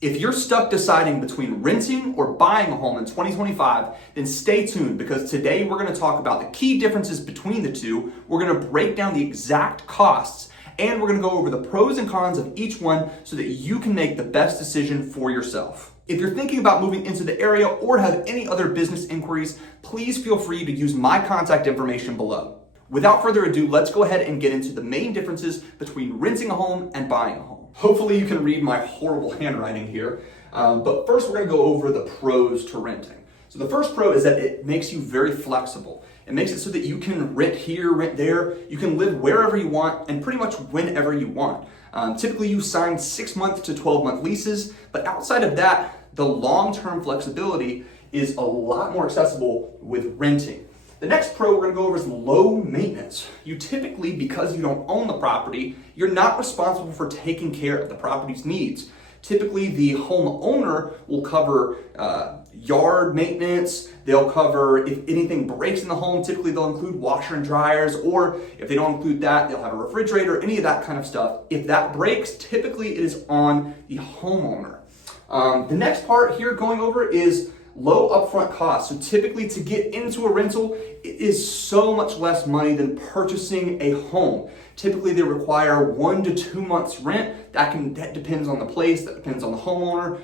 If you're stuck deciding between renting or buying a home in 2025, then stay tuned because today we're going to talk about the key differences between the two. We're going to break down the exact costs and we're going to go over the pros and cons of each one so that you can make the best decision for yourself. If you're thinking about moving into the area or have any other business inquiries, please feel free to use my contact information below. Without further ado, let's go ahead and get into the main differences between renting a home and buying a home. Hopefully you can read my horrible handwriting here, but first we're going to go over the pros to renting. So the first pro is that it makes you very flexible. It makes it so that you can rent here, rent there, you can live wherever you want and pretty much whenever you want. Typically you sign 6-month to 12-month leases, but outside of that, the long-term flexibility is a lot more accessible with renting. The next pro we're going to go over is low maintenance. You typically, because you don't own the property, you're not responsible for taking care of the property's needs. Typically, the homeowner will cover yard maintenance. They'll cover if anything breaks in the home. Typically, they'll include washer and dryers, or if they don't include that, they'll have a refrigerator, any of that kind of stuff. If that breaks, typically it is on the homeowner. The next part here going over is low upfront costs. So typically to get into a rental, it is so much less money than purchasing a home. Typically they require 1 to 2 months rent. That depends on the place, that depends on the homeowner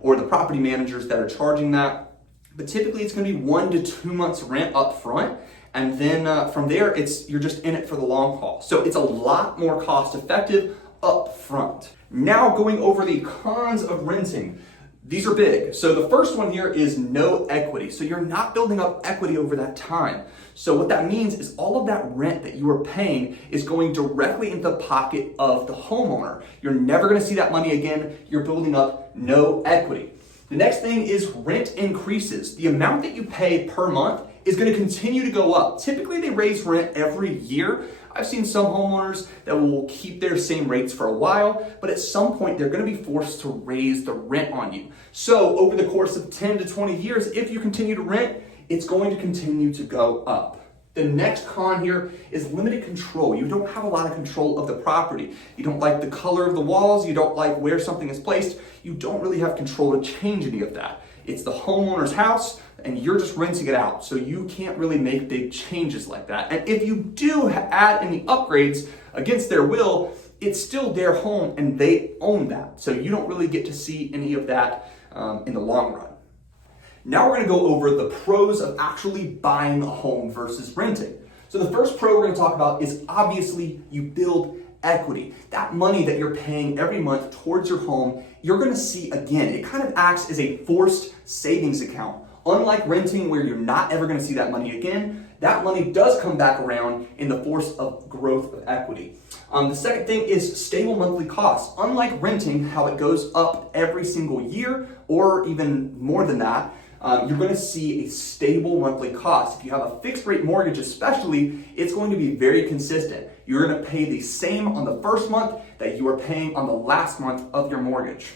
or the property managers that are charging that. But typically it's going to be 1 to 2 months rent up front. And then from there, you're just in it for the long haul. So it's a lot more cost effective up front. Now going over the cons of renting. These are big. So the first one here is no equity. So you're not building up equity over that time. So what that means is all of that rent that you are paying is going directly into the pocket of the homeowner. You're never going to see that money again. You're building up no equity. The next thing is rent increases. The amount that you pay per month is going to continue to go up. Typically they raise rent every year. I've seen some homeowners that will keep their same rates for a while, but at some point they're going to be forced to raise the rent on you. So over the course of 10 to 20 years, if you continue to rent, it's going to continue to go up. The next con here is limited control. You don't have a lot of control of the property. You don't like the color of the walls. You don't like where something is placed. You don't really have control to change any of that. It's the homeowner's house and you're just renting it out. So you can't really make big changes like that. And if you do add any upgrades against their will, it's still their home and they own that. So you don't really get to see any of that in the long run. Now we're going to go over the pros of actually buying a home versus renting. So the first pro we're going to talk about is obviously you build equity. That money that you're paying every month towards your home, you're going to see again. It kind of acts as a forced savings account. Unlike renting where you're not ever going to see that money again, that money does come back around in the force of growth of equity. The second thing is stable monthly costs. Unlike renting, how it goes up every single year or even more than that, you're going to see a stable monthly cost. If you have a fixed rate mortgage especially, it's going to be very consistent. You're going to pay the same on the first month that you are paying on the last month of your mortgage.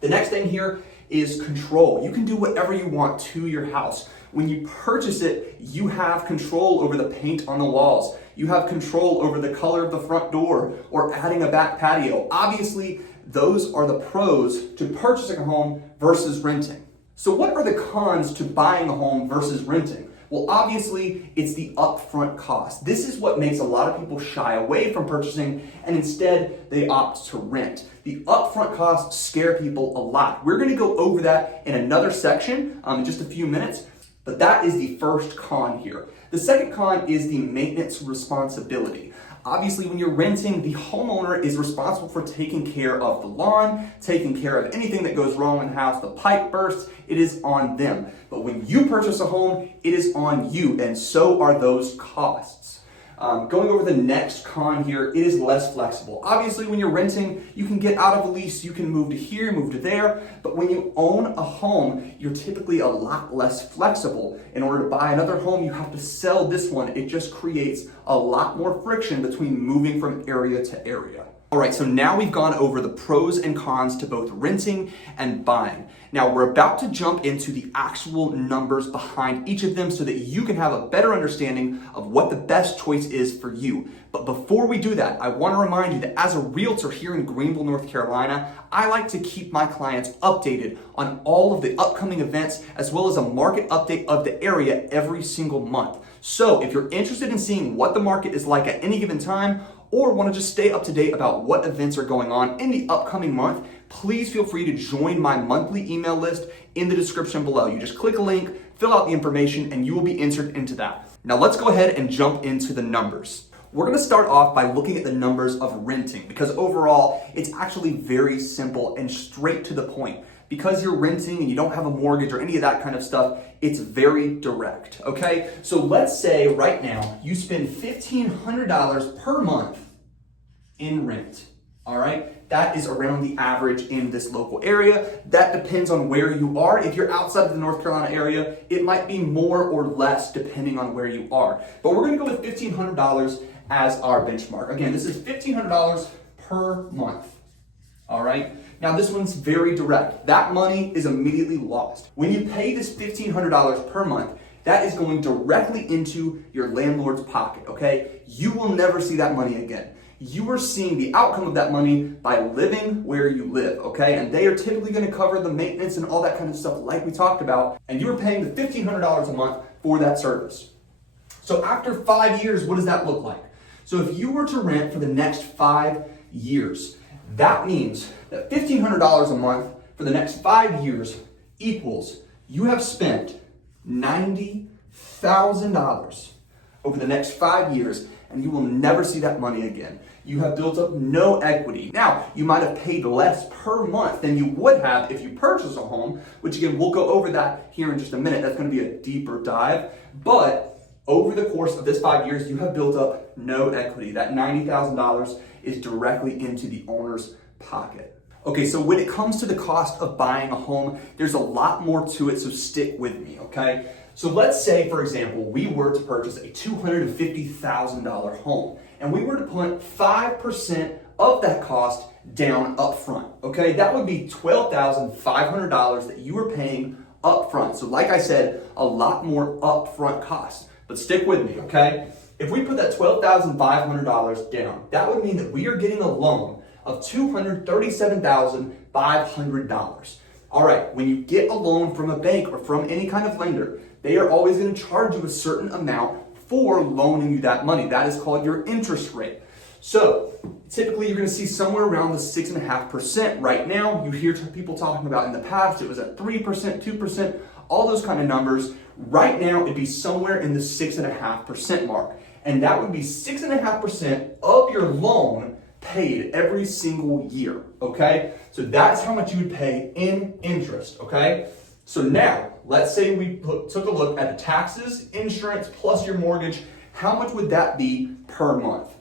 The next thing here is control. You can do whatever you want to your house. When you purchase it, you have control over the paint on the walls. You have control over the color of the front door or adding a back patio. Obviously, those are the pros to purchasing a home versus renting. So what are the cons to buying a home versus renting? Well, obviously, it's the upfront cost. This is what makes a lot of people shy away from purchasing and instead they opt to rent. The upfront costs scare people a lot. We're going to go over that in another section in just a few minutes, but that is the first con here. The second con is the maintenance responsibility. Obviously, when you're renting, the homeowner is responsible for taking care of the lawn, taking care of anything that goes wrong in the house. The pipe bursts, it is on them. But when you purchase a home, it is on you, and so are those costs. Going over the next con here, it is less flexible. Obviously, when you're renting, you can get out of a lease, you can move to here, move to there, but when you own a home, you're typically a lot less flexible. In order to buy another home, you have to sell this one. It just creates a lot more friction between moving from area to area. All right, so now we've gone over the pros and cons to both renting and buying. Now we're about to jump into the actual numbers behind each of them so that you can have a better understanding of what the best choice is for you. But before we do that, I want to remind you that as a realtor here in Greenville, North Carolina, I like to keep my clients updated on all of the upcoming events as well as a market update of the area every single month. So if you're interested in seeing what the market is like at any given time, or want to just stay up to date about what events are going on in the upcoming month, please feel free to join my monthly email list in the description below. You just click a link, fill out the information, and you will be entered into that. Now let's go ahead and jump into the numbers. We're going to start off by looking at the numbers of renting because overall, it's actually very simple and straight to the point. Because you're renting and you don't have a mortgage or any of that kind of stuff, it's very direct, okay? So let's say right now you spend $1,500 per month in rent, all right? That is around the average in this local area. That depends on where you are. If you're outside of the North Carolina area, it might be more or less depending on where you are. But we're gonna go with $1,500 as our benchmark. Again, this is $1,500 per month, all right? Now this one's very direct. That money is immediately lost. When you pay this $1,500 per month, that is going directly into your landlord's pocket, okay? You will never see that money again. You are seeing the outcome of that money by living where you live, okay? And they are typically gonna cover the maintenance and all that kind of stuff like we talked about, and you are paying the $1,500 a month for that service. So after 5 years, what does that look like? So if you were to rent for the next 5 years, that means that $1,500 a month for the next 5 years equals you have spent $90,000 over the next 5 years, and you will never see that money again. You have built up no equity. Now, you might have paid less per month than you would have if you purchased a home, which again, we'll go over that here in just a minute. That's going to be a deeper dive. But over the course of this 5 years, you have built up no equity. That $90,000 is directly into the owner's pocket. Okay, so when it comes to the cost of buying a home, there's a lot more to it, so stick with me, okay? So let's say, for example, we were to purchase a $250,000 home, and we were to put 5% of that cost down up front, okay? That would be $12,500 that you are paying up front. So like I said, a lot more upfront costs, but stick with me, okay? If we put that $12,500 down, that would mean that we are getting a loan of $237,500. All right, when you get a loan from a bank or from any kind of lender, they are always going to charge you a certain amount for loaning you that money. That is called your interest rate. So typically you're going to see somewhere around the 6.5%. Right now, you hear people talking about in the past, it was at 3%, 2%, all those kind of numbers. Right now, it'd be somewhere in the 6.5% mark. And that would be 6.5% of your loan paid every single year, okay? So that's how much you would pay in interest, okay? So now, let's say we took a look at the taxes, insurance, plus your mortgage. How much would that be per month?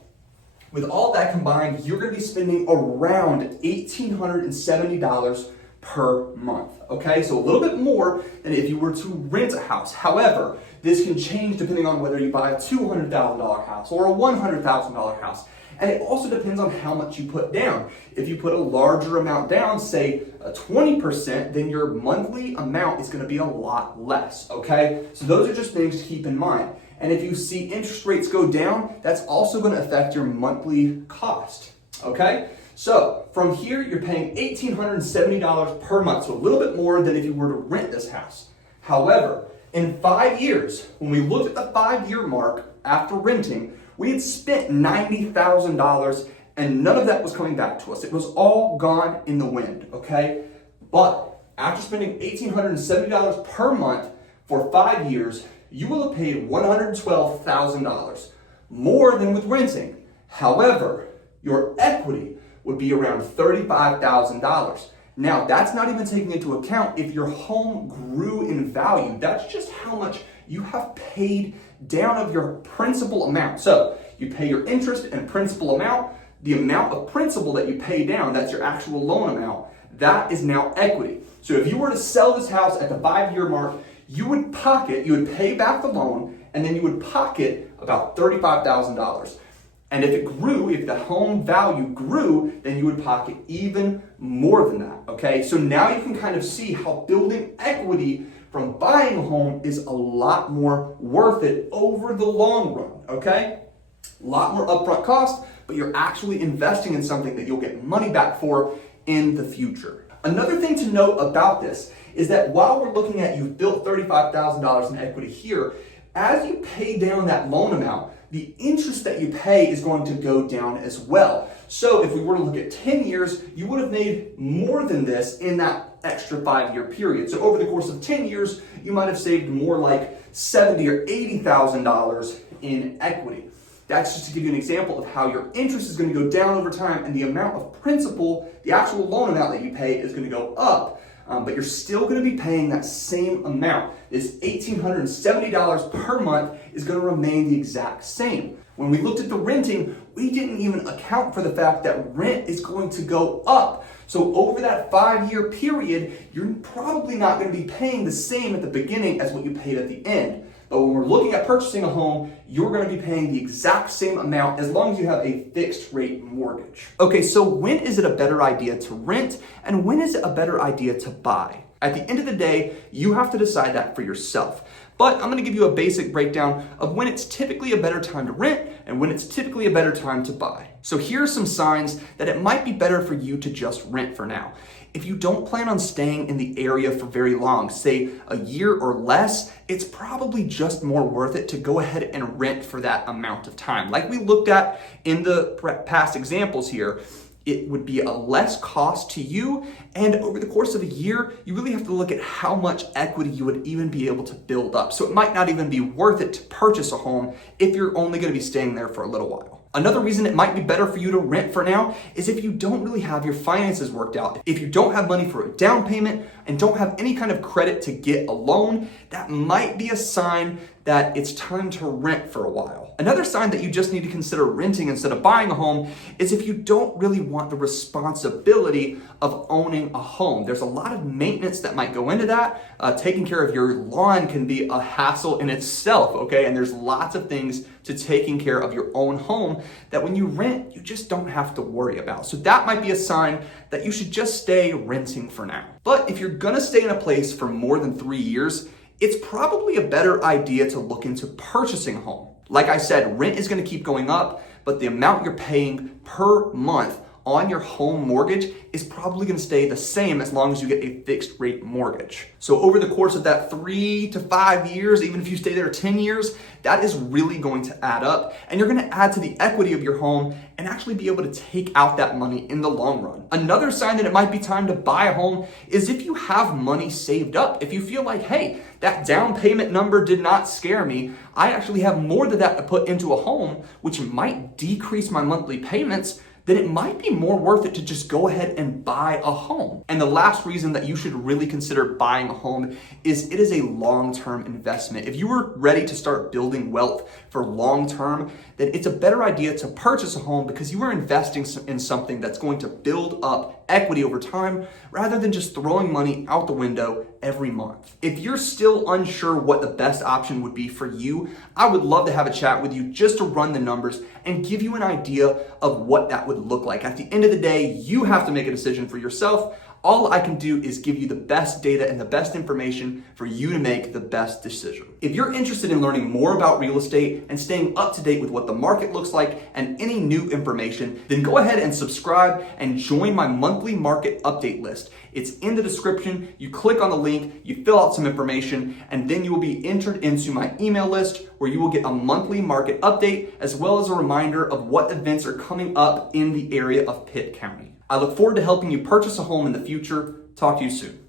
With all that combined, you're gonna be spending around $1,870 per month, okay? So a little bit more than if you were to rent a house. However, this can change depending on whether you buy a $200,000 house or a $100,000 house. And it also depends on how much you put down. If you put a larger amount down, say 20%, then your monthly amount is going to be a lot less, okay? So those are just things to keep in mind. And if you see interest rates go down, that's also going to affect your monthly cost, okay? So from here, you're paying $1,870 per month, so a little bit more than if you were to rent this house. However, in 5 years, when we looked at the 5-year mark after renting, we had spent $90,000 and none of that was coming back to us. It was all gone in the wind, okay? But after spending $1,870 per month for 5 years, you will have paid $112,000, more than with renting. However, your equity would be around $35,000. Now, that's not even taking into account if your home grew in value. That's just how much you have paid down of your principal amount. So you pay your interest and principal amount. The amount of principal that you pay down, that's your actual loan amount, that is now equity. So if you were to sell this house at the 5-year mark, you would pay back the loan, and then you would pocket about $35,000. And if it grew, if the home value grew, then you would pocket even more than that, okay? So now you can kind of see how building equity from buying a home is a lot more worth it over the long run, okay? A lot more upfront cost, but you're actually investing in something that you'll get money back for in the future. Another thing to note about this is that while we're looking at you've built $35,000 in equity here, as you pay down that loan amount, the interest that you pay is going to go down as well. So if we were to look at 10 years, you would have made more than this in that extra 5-year period. So over the course of 10 years, you might have saved more like $70,000 or $80,000 in equity. That's just to give you an example of how your interest is going to go down over time and the amount of principal, the actual loan amount that you pay is going to go up. But you're still going to be paying that same amount. This $1,870 per month is going to remain the exact same. When we looked at the renting, we didn't even account for the fact that rent is going to go up. So over that 5-year period, you're probably not going to be paying the same at the beginning as what you paid at the end. But when we're looking at purchasing a home, you're going to be paying the exact same amount as long as you have a fixed rate mortgage. Okay, so when is it a better idea to rent and when is it a better idea to buy? At the end of the day, you have to decide that for yourself. But I'm going to give you a basic breakdown of when it's typically a better time to rent and when it's typically a better time to buy. So here are some signs that it might be better for you to just rent for now. If you don't plan on staying in the area for very long, say a year or less, it's probably just more worth it to go ahead and rent for that amount of time. Like we looked at in the past examples here, it would be a less cost to you. And over the course of a year, you really have to look at how much equity you would even be able to build up. So it might not even be worth it to purchase a home if you're only going to be staying there for a little while. Another reason it might be better for you to rent for now is if you don't really have your finances worked out. If you don't have money for a down payment and don't have any kind of credit to get a loan, that might be a sign that it's time to rent for a while. Another sign that you just need to consider renting instead of buying a home is if you don't really want the responsibility of owning a home. There's a lot of maintenance that might go into that. Taking care of your lawn can be a hassle in itself, okay? And there's lots of things to taking care of your own home that when you rent, you just don't have to worry about. So that might be a sign that you should just stay renting for now. But if you're gonna stay in a place for more than 3 years, it's probably a better idea to look into purchasing a home. Like I said, rent is gonna keep going up, but the amount you're paying per month on your home mortgage is probably gonna stay the same as long as you get a fixed rate mortgage. So over the course of that 3 to 5 years, even if you stay there 10 years, that is really going to add up and you're gonna add to the equity of your home and actually be able to take out that money in the long run. Another sign that it might be time to buy a home is if you have money saved up. If you feel like, hey, that down payment number did not scare me, I actually have more than that to put into a home, which might decrease my monthly payments, then it might be more worth it to just go ahead and buy a home. And the last reason that you should really consider buying a home is it is a long-term investment. If you were ready to start building wealth for long-term, then it's a better idea to purchase a home because you are investing in something that's going to build up equity over time rather than just throwing money out the window every month. If you're still unsure what the best option would be for you, I would love to have a chat with you just to run the numbers and give you an idea of what that would look like. At the end of the day, you have to make a decision for yourself. All I can do is give you the best data and the best information for you to make the best decision. If you're interested in learning more about real estate and staying up to date with what the market looks like and any new information, then go ahead and subscribe and join my monthly market update list. It's in the description. You click on the link, you fill out some information, and then you will be entered into my email list where you will get a monthly market update as well as a reminder of what events are coming up in the area of Pitt County. I look forward to helping you purchase a home in the future. Talk to you soon.